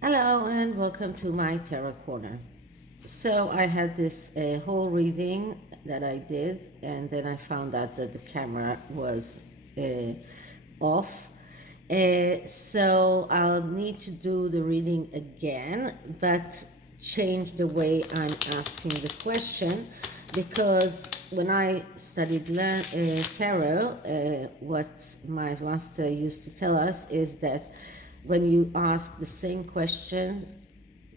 Hello and welcome to my Tarot Corner. So I had this whole reading that I did, and then I found out that the camera was uh, off. So I'll need to do the reading again, but change the way I'm asking the question, because when I studied tarot, what my master used to tell us is that when you ask the same question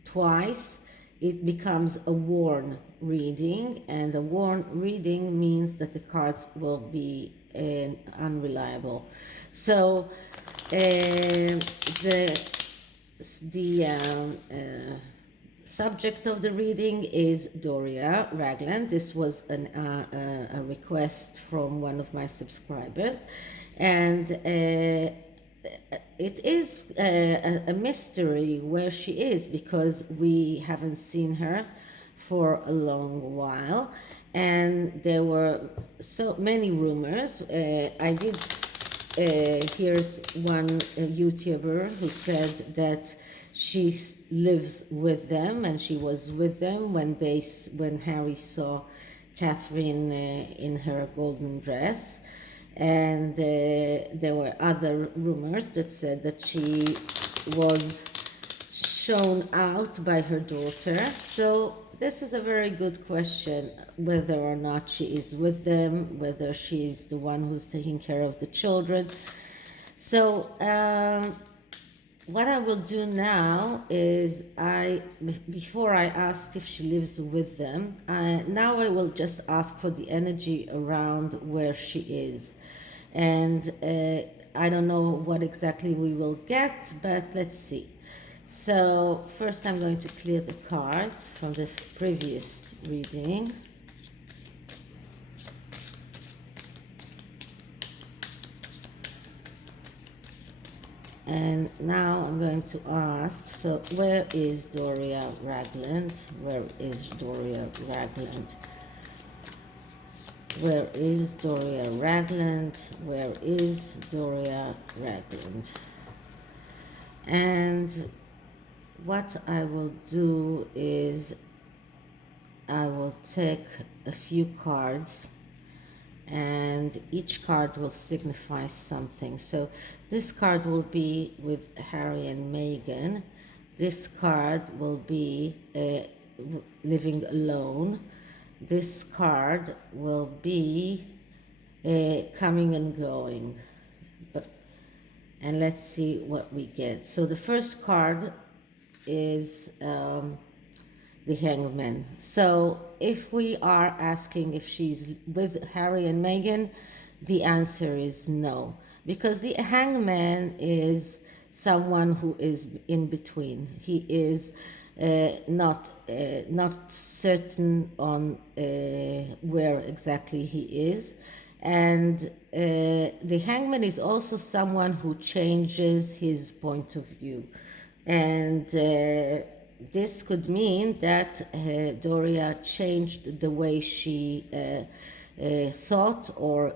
twice, it becomes a worn reading, and a worn reading means that the cards will be unreliable. So the subject of the reading is Doria Ragland. This was a request from one of my subscribers, and it is a mystery where she is, because we haven't seen her for a long while, and there were so many rumors. I did here's one YouTuber who said that she lives with them, and she was with them when Harry saw Catherine in her golden dress. And there were other rumors that said that she was shown out by her daughter. So this is a very good question, whether or not she is with them, whether she is the one who's taking care of the children. So what I will do now is before I ask if she lives with them, now I will just ask for the energy around where she is. And I don't know what exactly we will get, but let's see. So first I'm going to clear the cards from the previous reading. And now I'm going to ask, so where is Doria Ragland? Where is Doria Ragland? Where is Doria Ragland? Where is Doria Ragland? And what I will do is I will take a few cards, and each card will signify something. So this card will be with Harry and Meghan. This card will be living alone. This card will be coming and going. And let's see what we get. So the first card is the Hangman. So if we are asking if she's with Harry and Meghan, the answer is no, because the Hangman is someone who is in between. He is not certain on where exactly he is. And the Hangman is also someone who changes his point of view. And this could mean that Doria changed the way she thought or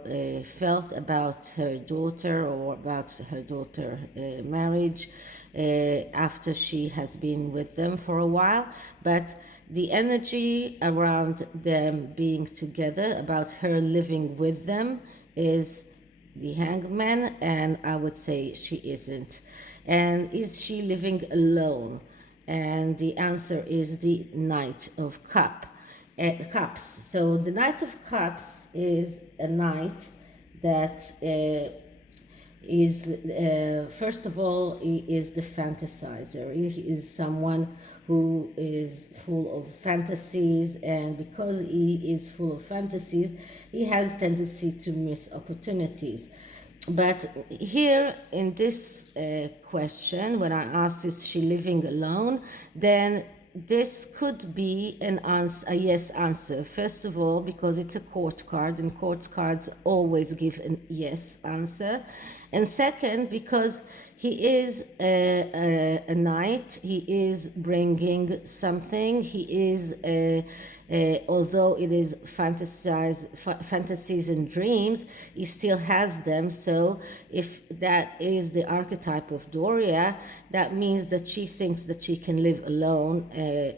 felt about her daughter, or about her daughter marriage, after she has been with them for a while. But the energy around them being together, about her living with them, is the Hangman, and I would say she isn't. And is she living alone? And the answer is the Knight of Cups. So the Knight of Cups is a knight that is, first of all, he is the fantasizer. He is someone who is full of fantasies, and because he is full of fantasies, he has tendency to miss opportunities. But here in this question, when I asked, is she living alone, then this could be an answer, a yes answer. First of all, because it's a court card, and court cards always give a yes answer. And second, because He is a knight. He is bringing something. He is, although it is fantasies and dreams, he still has them. So if that is the archetype of Doria, that means that she thinks that she can live alone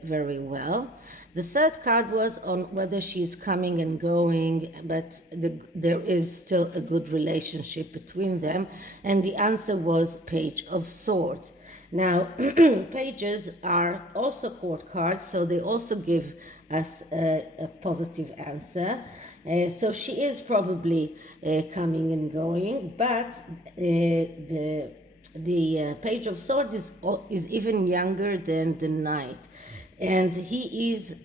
very well. The third card was on whether she's coming and going, but there is still a good relationship between them. And the answer was Page of Swords. Now, pages are also court cards, so they also give us a positive answer. So she is probably coming and going, but the Page of Swords is even younger than the Knight. And he is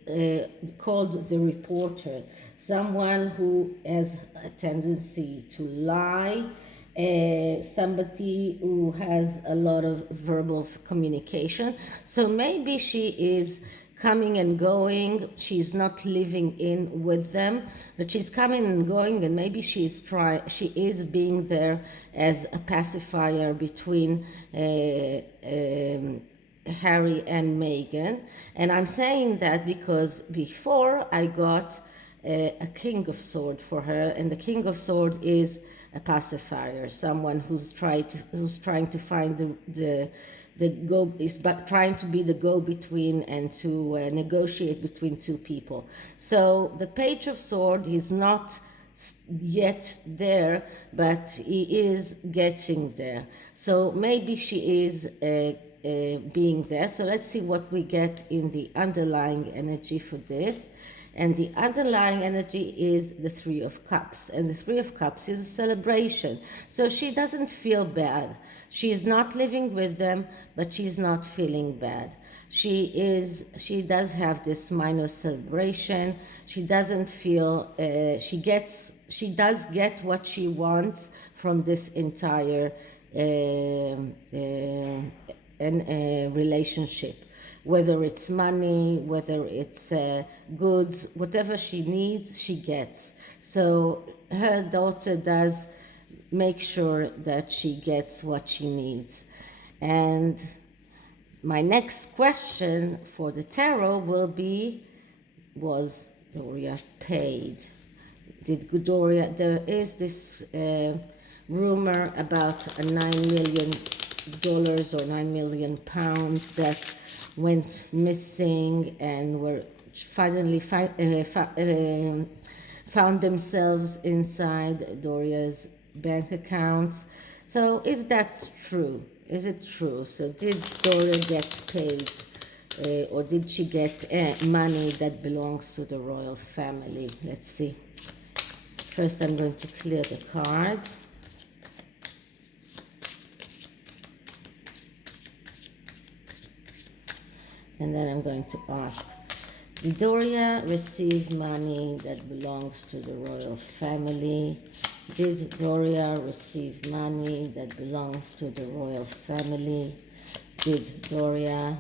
called the reporter, someone who has a tendency to lie, somebody who has a lot of verbal communication. So maybe she is coming and going. She's not living in with them, but she's coming and going, and maybe she is being there as a pacifier between Harry and Meghan. And I'm saying that because before I got a King of Sword for her, and the King of Sword is a pacifier, someone who's trying to find trying to be the go-between and to negotiate between two people. So the Page of Sword is not yet there, but he is getting there. So maybe she is being there. So let's see what we get in the underlying energy for this. And the underlying energy is the Three of Cups. And the Three of Cups is a celebration. So she doesn't feel bad. She's not living with them, but she's not feeling bad. She does have this minor celebration. She doesn't feel, she does get what she wants from this entire relationship, whether it's money, whether it's goods, whatever she needs, she gets. So her daughter does make sure that she gets what she needs. And my next question for the tarot will be, was Doria paid? Did Doria, there is this rumor about a $9 million or £9 million that went missing and were finally found themselves inside Doria's bank accounts. So is that true? Is it true? So did Doria get paid or did she get money that belongs to the royal family? Let's see. First I'm going to clear the cards. And then I'm going to ask, did Doria receive money that belongs to the royal family? Did Doria receive money that belongs to the royal family? Did Doria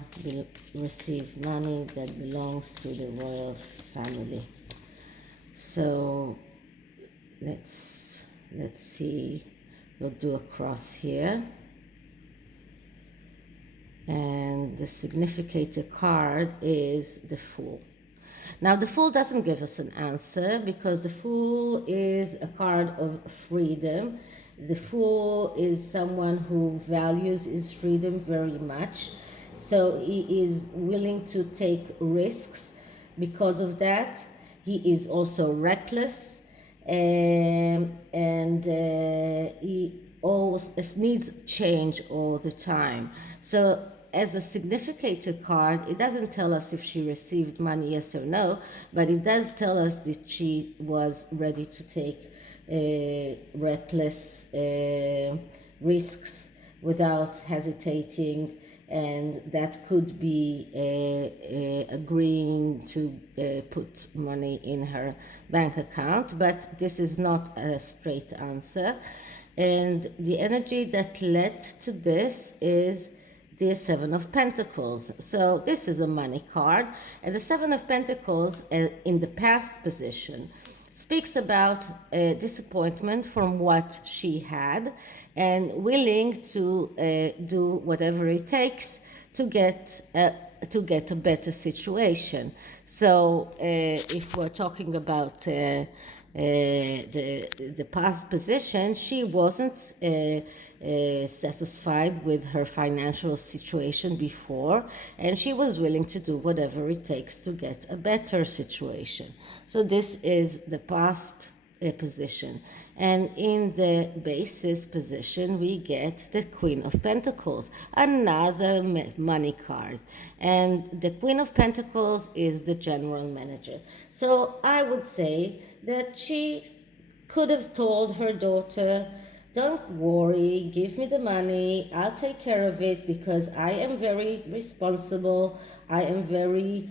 receive money that belongs to the royal family? So let's see. We'll do a cross here. And the significator card is the Fool. Now, the Fool doesn't give us an answer because the Fool is a card of freedom. The Fool is someone who values his freedom very much. So he is willing to take risks. Because of that, he is also reckless, and he always needs change all the time. So as a significator card, it doesn't tell us if she received money, yes or no, but it does tell us that she was ready to take reckless risks without hesitating, and that could be agreeing to put money in her bank account, but this is not a straight answer. And the energy that led to this is the Seven of Pentacles. So this is a money card, and the Seven of Pentacles in the past position. speaks about disappointment from what she had and willing to do whatever it takes to get a better situation. So if we're talking about the past position, she wasn't satisfied with her financial situation before, and she was willing to do whatever it takes to get a better situation. So this is the past position. And in the basis position, we get the Queen of Pentacles, another money card. And the Queen of Pentacles is the general manager. So I would say that she could have told her daughter, don't worry, give me the money, I'll take care of it because I am very responsible, I am very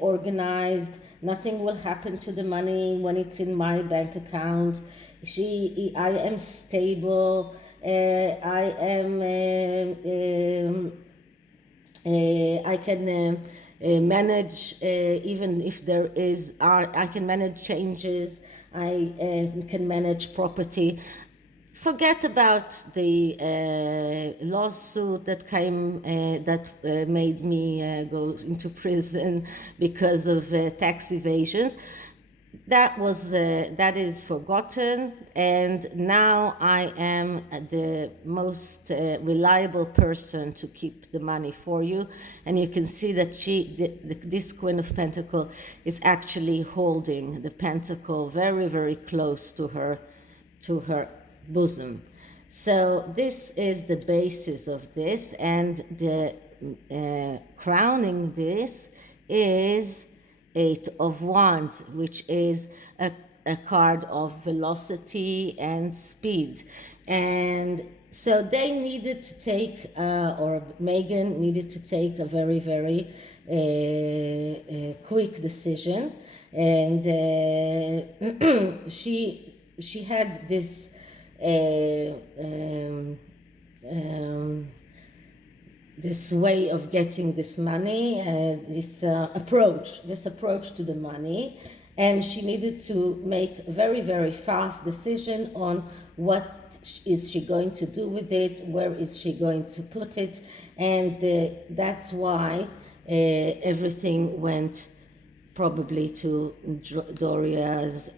organized, nothing will happen to the money when it's in my bank account. I am stable, I am I can manage even if there is I can manage changes. I can manage property. Forget about the lawsuit that came that made me go into prison because of tax evasions. That is forgotten, and now I am the most reliable person to keep the money for you. And you can see that this Queen of Pentacles is actually holding the pentacle very, very close to her bosom. So this is the basis of this, and the crowning this is Eight of Wands, which is a card of velocity and speed. And so they needed to take, or Meghan needed to take a very, very quick decision. And she had this this way of getting this money, this approach to the money, and she needed to make a very, very fast decision on what is she going to do with it, where is she going to put it, and that's why everything went probably to Doria's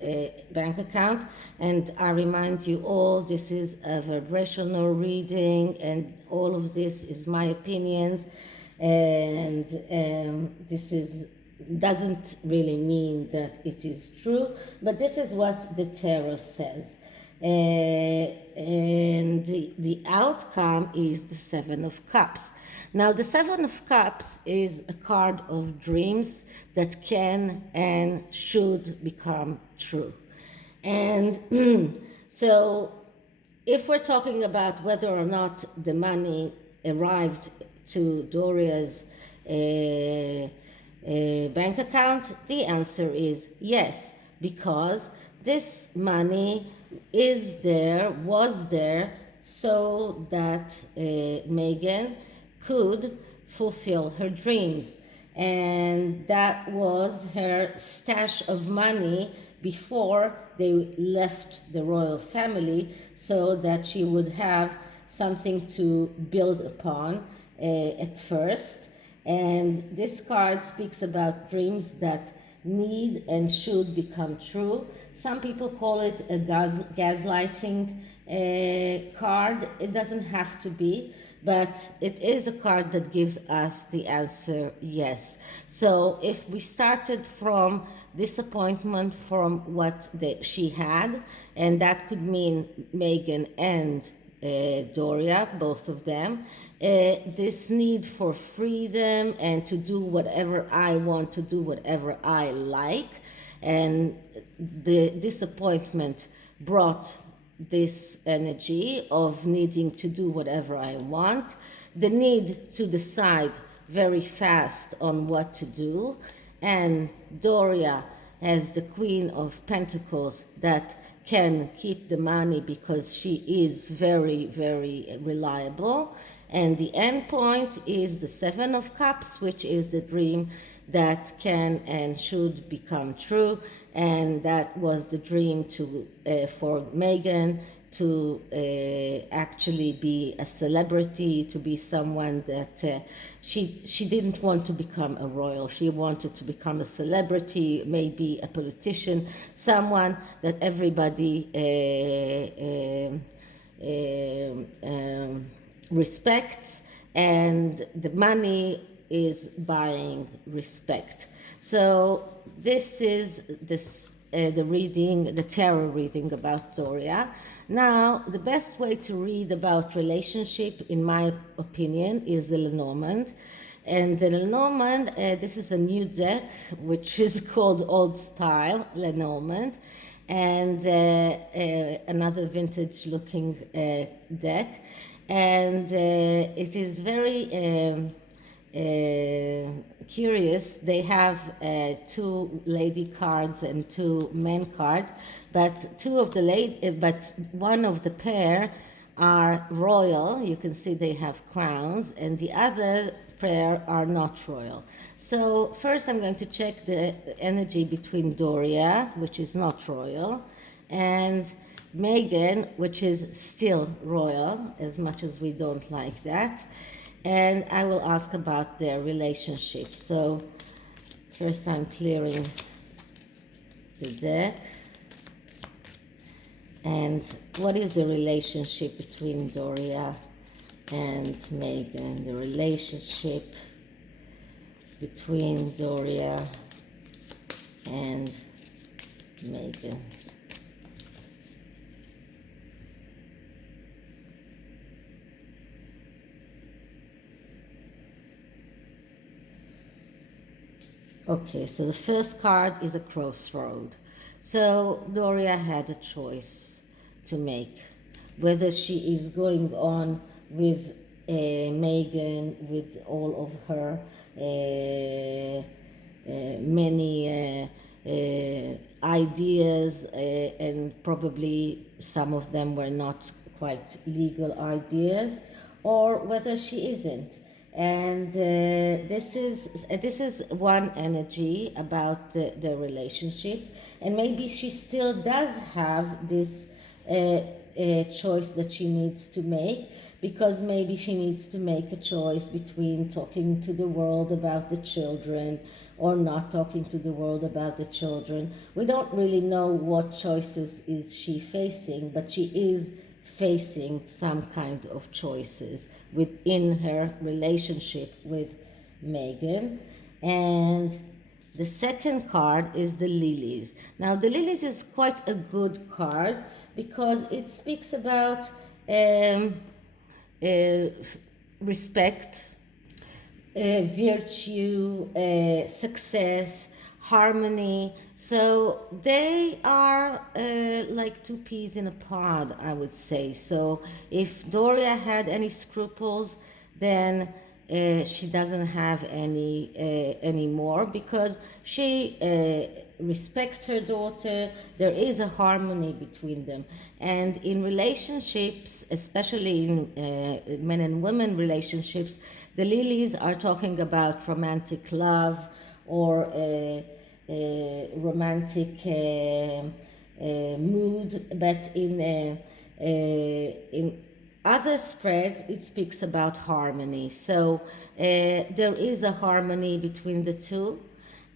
bank account. And I remind you all, this is a vibrational reading, and all of this is my opinions, and this doesn't really mean that it is true, but this is what the tarot says. And the outcome is the Seven of Cups. Now, the Seven of Cups is a card of dreams that can and should become true. And so if we're talking about whether or not the money arrived to Doria's bank account, the answer is yes, because this money was there so that Meghan could fulfill her dreams. And that was her stash of money before they left the royal family, so that she would have something to build upon at first. And this card speaks about dreams that need and should become true. Some people call it a gaslighting card. It doesn't have to be, but it is a card that gives us the answer yes. So if we started from disappointment from what she had, and that could mean Meghan and Doria, both of them, this need for freedom and to do whatever I want, to do whatever I like, and the disappointment brought this energy of needing to do whatever I want, the need to decide very fast on what to do, and Doria as the Queen of Pentacles that can keep the money because she is very, very reliable, And the end point is the Seven of Cups, which is the dream that can and should become true. And that was the dream for Meghan to actually be a celebrity, to be someone that she didn't want to become a royal. She wanted to become a celebrity, maybe a politician, someone that everybody respects, and the money is buying respect. So this is the reading, the tarot reading about Doria. Now, the best way to read about relationship, in my opinion, is the Lenormand. And the Lenormand, this is a new deck, which is called Old Style Lenormand, and another vintage looking deck. And it is very curious. They have two lady cards and two men cards, but but one of the pair are royal. You can see they have crowns, and the other pair are not royal. So first I'm going to check the energy between Doria, which is not royal, and Meghan, which is still royal, as much as we don't like that. And I will ask about their relationship. So first I'm clearing the deck. And what is the relationship between Doria and Meghan? The relationship between Doria and Meghan. Okay, so the first card is a crossroad. So Doria had a choice to make, whether she is going on with Meghan, with all of her many ideas, and probably some of them were not quite legal ideas, or whether she isn't. And this is one energy about the relationship, and maybe she still does have this choice that she needs to make, because maybe she needs to make a choice between talking to the world about the children or not talking to the world about the children. We don't really know what choices is she facing, but she is facing some kind of choices within her relationship with Meghan. And the second card is the Lilies. Now, the Lilies is quite a good card because it speaks about respect, virtue, success, harmony. So they are like two peas in a pod, I would say. So if Doria had any scruples, then she doesn't have any anymore, because she respects her daughter. There is a harmony between them, and in relationships, especially in men and women relationships, the Lilies are talking about romantic love or romantic mood, but in other spreads, it speaks about harmony. So there is a harmony between the two.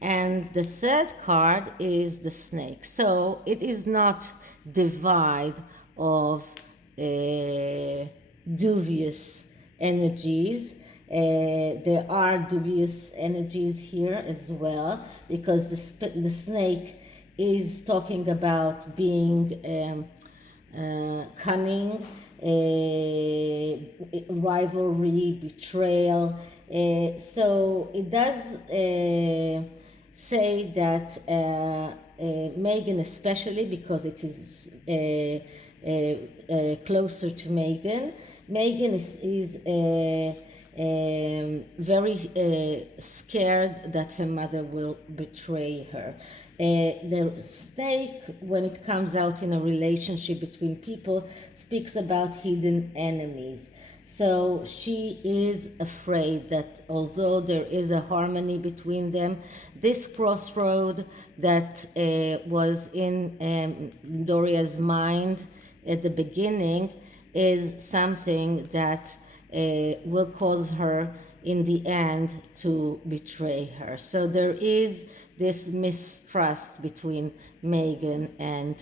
And the third card is the snake. So it is not divide of dubious energies. There are dubious energies here as well, because the snake is talking about being cunning, rivalry, betrayal. So it does say that Meghan, especially because it is closer to Meghan, Meghan is very scared that her mother will betray her. The snake, when it comes out in a relationship between people, speaks about hidden enemies. So she is afraid that although there is a harmony between them, this crossroad that was in Doria's mind at the beginning is something that will cause her in the end to betray her. So there is this mistrust between Meghan and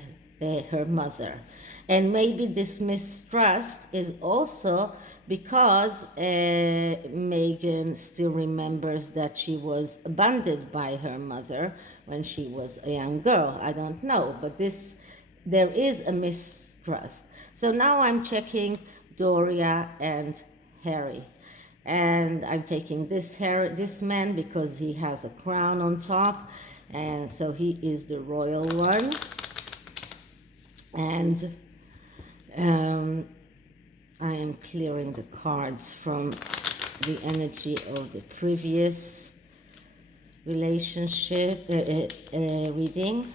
her mother. And maybe this mistrust is also because Meghan still remembers that she was abandoned by her mother when she was a young girl. I don't know, but there is a mistrust. So now I'm checking Doria and Harry. And I'm taking this man because he has a crown on top, and so he is the royal one. And I am clearing the cards from the energy of the previous relationship reading.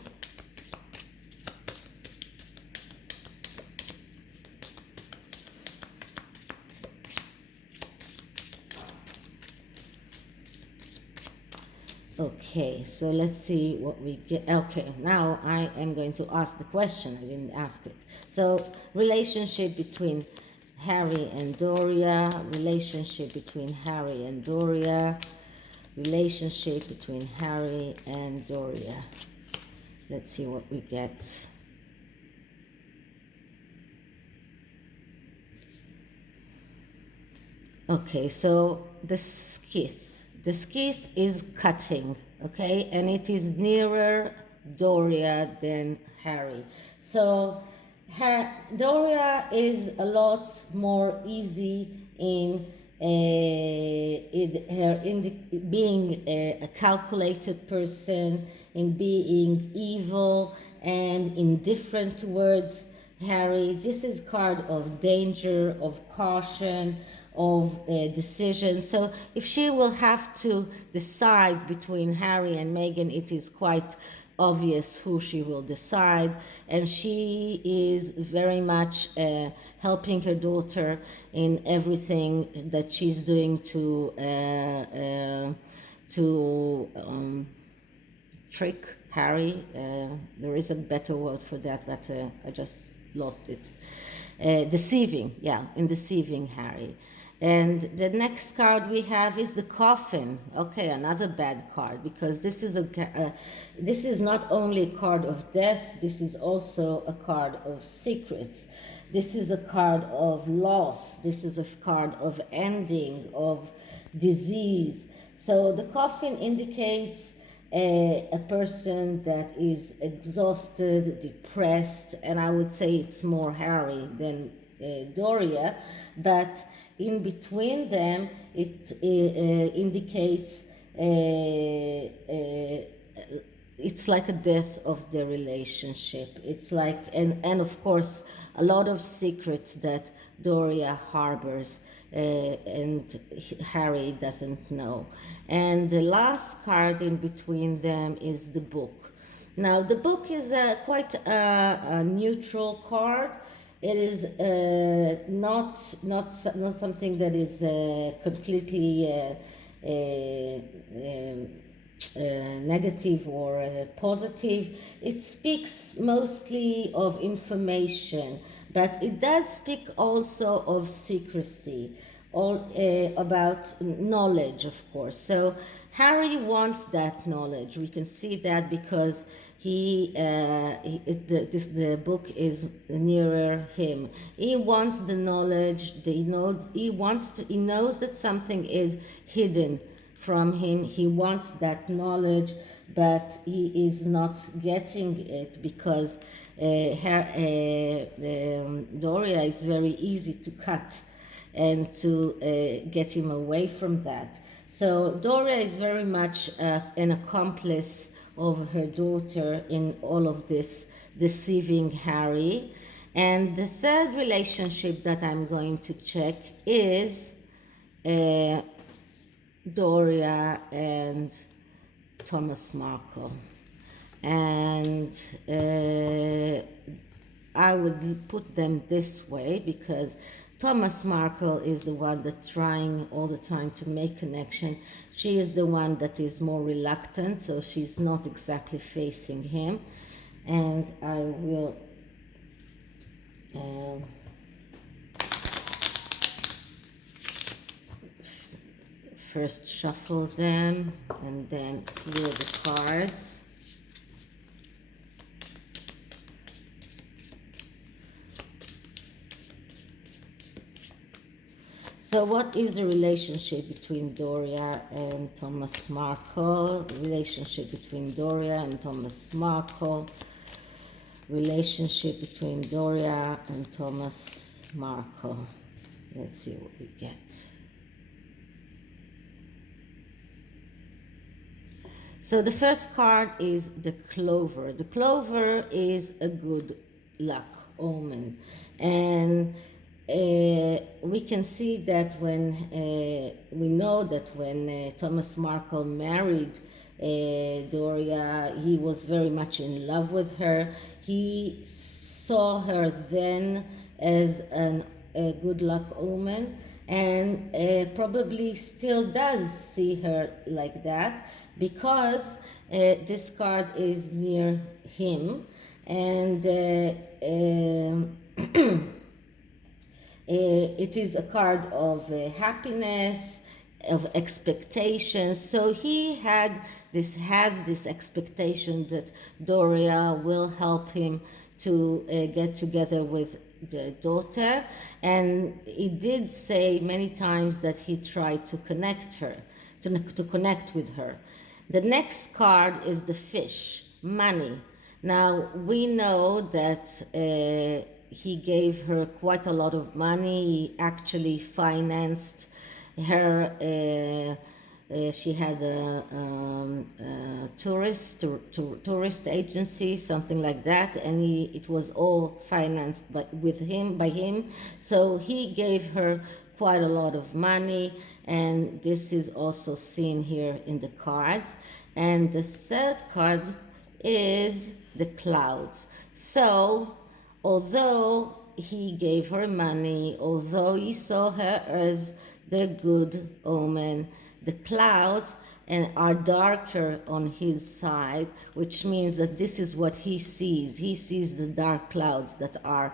Okay, so let's see what we get. Okay, now I am going to ask the question. I didn't ask it. So, relationship between Harry and Doria, relationship between Harry and Doria, relationship between Harry and Doria. Let's see what we get. Okay, so the skith. The skith is cutting, okay, and it is nearer Doria than Harry. So Doria is a lot more easy in being a calculated person, in being evil and indifferent towards Harry. This is card of danger, of caution, of decision. So if she will have to decide between Harry and Meghan, it is quite obvious who she will decide, and she is very much helping her daughter in everything that she's doing to trick Harry. There is a better word for that, but I just lost it. Deceiving, yeah, in deceiving Harry. And the next card we have is the coffin. Okay, another bad card, because this is this is not only a card of death. This is also a card of secrets. This is a card of loss. This is a card of ending, of disease. So the coffin indicates a person that is exhausted, depressed, and I would say it's more Harry than Doria, but in between them it indicates it's like a death of the relationship. It's like, and of course a lot of secrets that Doria harbors and Harry doesn't know. And the last card in between them is the book. Now the book is quite a neutral card. It is not something that is completely negative or positive. It speaks mostly of information, but it does speak also of secrecy, all about knowledge, of course. So Harry wants that knowledge. We can see that because the book is nearer him. He wants the knowledge. He knows that something is hidden from him. He wants that knowledge, but he is not getting it because Doria is very easy to cut and to get him away from that. So Doria is very much an accomplice of her daughter in all of this, deceiving Harry. And the third relationship that I'm going to check is Doria and Thomas Markle. And I would put them this way because Thomas Markle is the one that's trying all the time to make connection. She is the one that is more reluctant, so she's not exactly facing him. And I will um, first shuffle them and then clear the cards. So what is the relationship between Doria and Thomas Markle? Relationship between Doria and Thomas Markle. Relationship between Doria and Thomas Markle. Let's see what we get. So the first card is the clover. The clover is a good luck omen. And we can see that when we know that when Thomas Markle married Doria, he was very much in love with her. He saw her then as a good luck omen, and probably still does see her like that, because this card is near him, and it is a card of happiness, of expectations. So he has this expectation that Doria will help him to get together with the daughter, and he did say many times that he tried to connect her, to connect with her. The next card is the fish, money. Now we know that he gave her quite a lot of money. He actually financed her. She had a tourist agency, something like that, and it was all financed by him. So he gave her quite a lot of money, and this is also seen here in the cards. And the third card is the clouds. So although he gave her money, although he saw her as the good omen, the clouds are darker on his side, which means that this is what he sees. He sees the dark clouds that are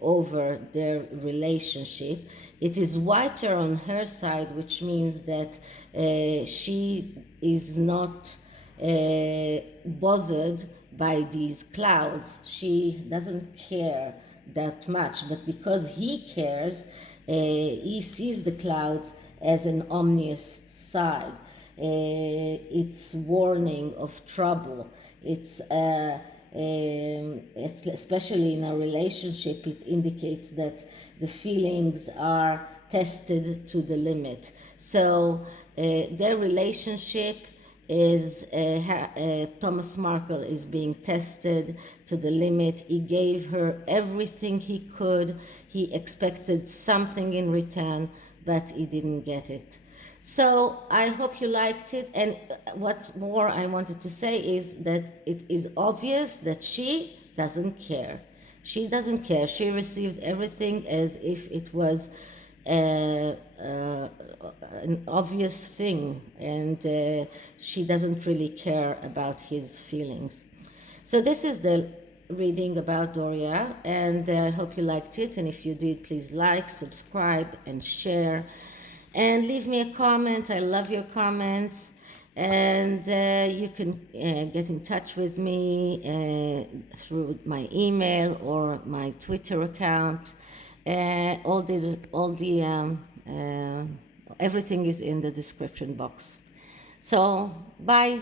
over their relationship. It is whiter on her side, which means that she is not bothered by these clouds. She doesn't care that much, but because he cares, he sees the clouds as an ominous side. It's warning of trouble. It's especially in a relationship, it indicates that the feelings are tested to the limit. So their relationship is Thomas Markle is being tested to the limit. He gave her everything he could. He expected something in return, but he didn't get it. So I hope you liked it. And what more I wanted to say is that it is obvious that she doesn't care. She doesn't care. She received everything as if it was an obvious thing, and she doesn't really care about his feelings. So this is the reading about Doria, and I hope you liked it. And if you did, please like, subscribe, and share, and leave me a comment. I love your comments. And you can get in touch with me through my email or my Twitter account. Everything is in the description box. So bye.